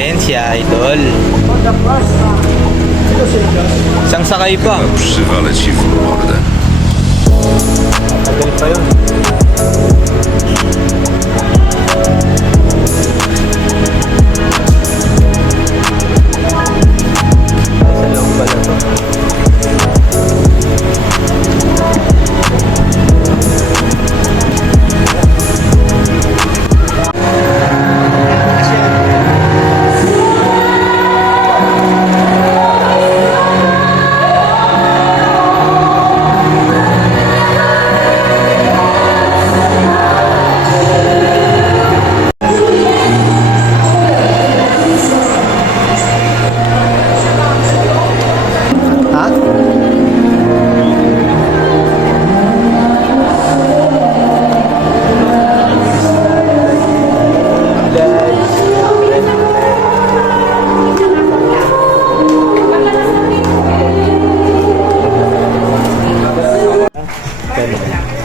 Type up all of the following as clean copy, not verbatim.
Lisensya, idol. Isang sakay pa. Przywalę ci w mordę. Tagal pa yun. Sa loob pala to.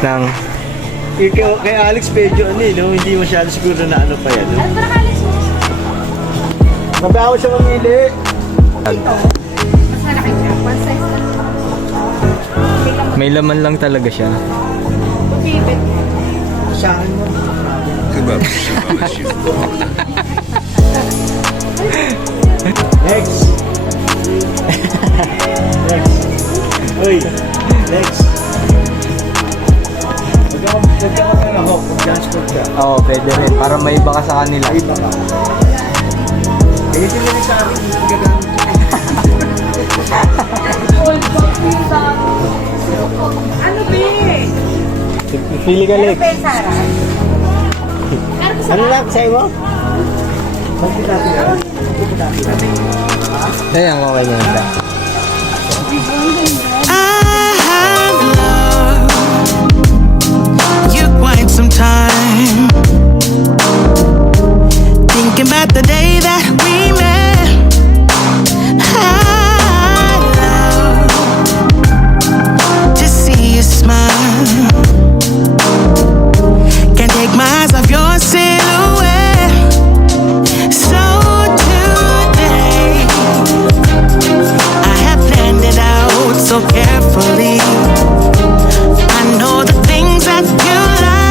Nang Kay Alex medyo ano no? Hindi masyado siguro na ano pa yan. Mabaho siya mamili. Mas malaki siya. One size lang. may laman lang talaga siya. Bibit. Sa akin mo. Chyba przywalę ci w mordę. Next. Next. Uy. Next. Huwag ka ako mag-transport ka. Oo, pwede rin. Para may iba ka sa kanila. Ay, baka. Ayusin mo rin sa akin. Hindi ka gamit. Ano ba? Pili ka, Lex. Sarah? Ano lang sa'yo mo? Pagkitapi ka? Pagkitapi ka? Ayan, okay niya ito. Quite some time thinking about the day that we met. I love to see you smile. Can't take my eyes off your silhouette. So today I have planned it out so carefully. I know the things that you like.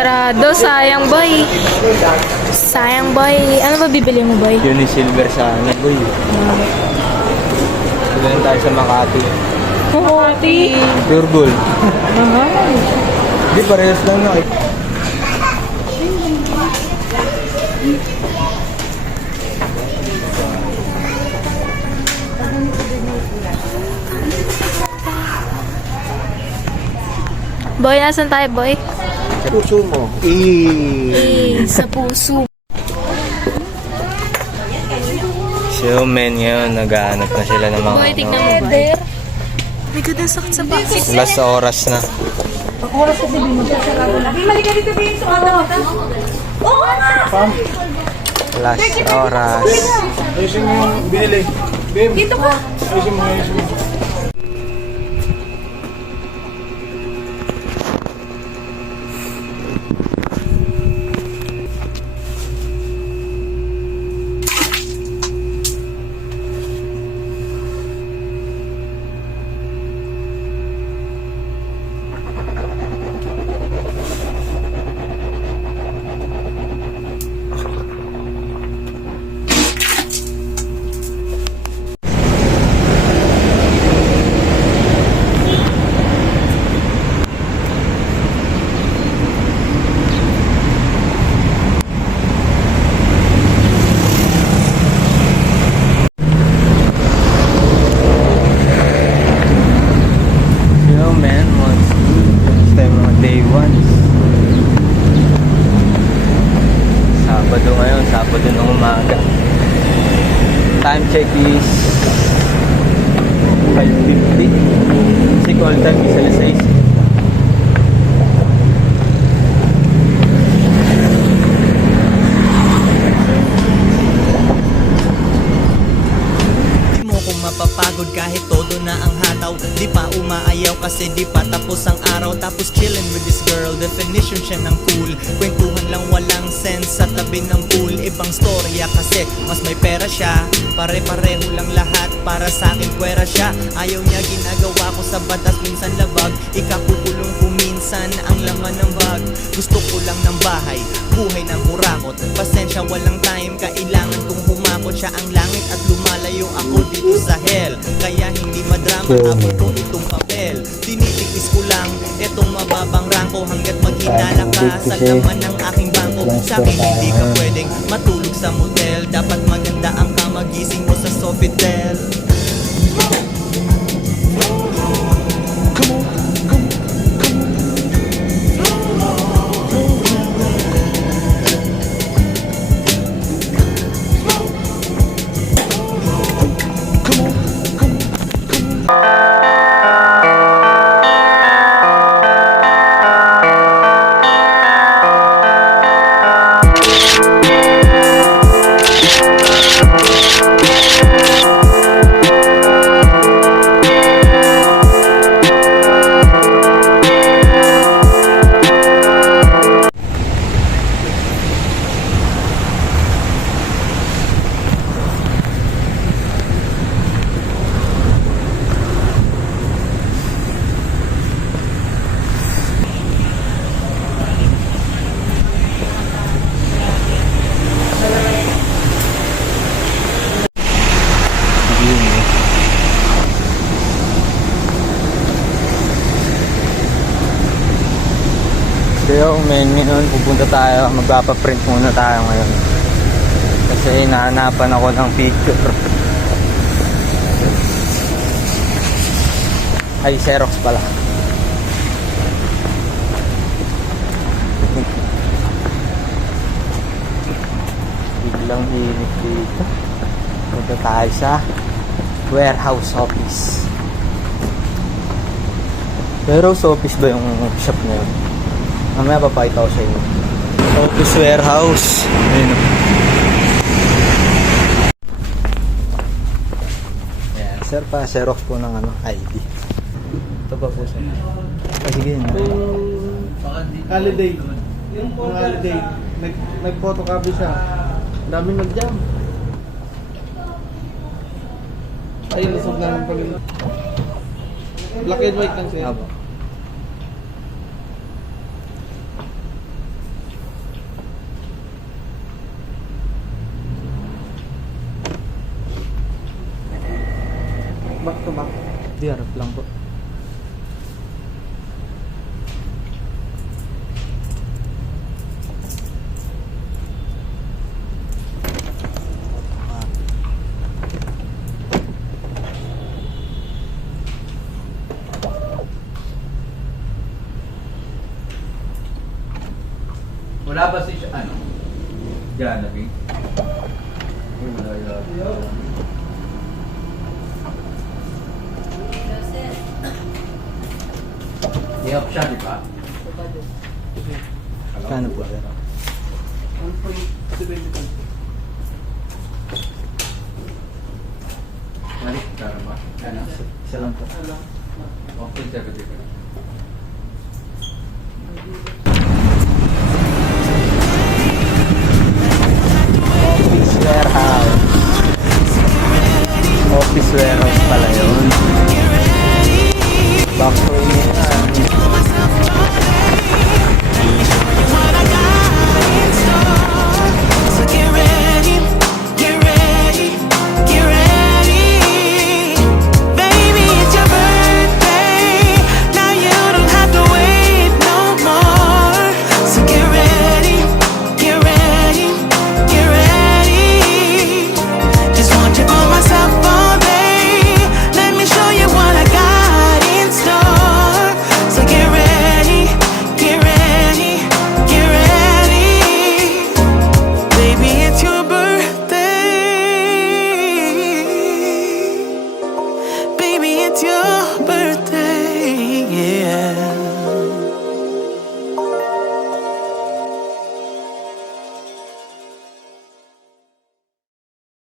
Sarado, sayang boy. Sayang boy. Ano ba bibili mo boy? Unisilver sana, boy. Doon tayo sa Makati. Makati. Pure gold. Hindi, parehas lang na. Boy, nasan tayo boy? Puso mo. Sa puso. So, men ngayon, naghahanap na sila ng mga Boy, tignan mo boy. May good, ang sakit sa back. last oras na. Last oras. Ayusin mo yung binili. Bim. Dito ka. Ayusin mo. Yo, men, what's good? Kamusta yung mga day ones? Sabado ngayon, Sabado ng umaga. Time check is 5:50. Kasi call time is alas 6. Di mo kung mapapagod kahit todo na ang hataw. Di pa umaayaw kasi di pa tapos ang araw. Tapos chillin' with this girl, definition siya ng cool. Kwentuhan lang walang sense sa tabi ng pool. Ibang storya kasi mas may pera siya. Pare-pareho lang lahat, para sa akin pwera siya. Ayaw niya ginagawa ko sa batas, minsan labag. Ikakukulong ko minsan ang laman ng bag. Gusto ko lang ng bahay, buhay ng kurakot. Pasensya walang time, kailangan kong humakot. Siya ang langit at lumalayo ako dito sa hell. Kaya hindi madrama, abot ko itong papel. Tinitikis ko lang itong mababang rangko. Hanggat maghinala ka sa laman ng aking bangko. Sa akin hindi ka pwedeng matulog sa motel. Dapat maganda ang kamagising mo sa Sofitel. Kaya men, ngayon pupunta tayo, magpapaprint muna tayo ngayon. Kasi hinahanapan ako ng picture. Ay, Xerox pala. Biglang init dito. Punta tayo sa warehouse office. Warehouse office ba yung shop na yun? Mamaya papakita ko sa inyo. Office warehouse. Ayun. Ayan. Sir, pa Xerox po ng ID. Ito pa po sir. Sige. Holiday. Yung holiday. Nag-photocopy siya. Dami nag-jam. Ay, lusog na ng pala. Black and white lang siya. Wala ba si ano? Janabi? Wala yun. Hiyap siya, di ba? Kano po? Balik, tara ba? Ano? Isa lang po. 1.70.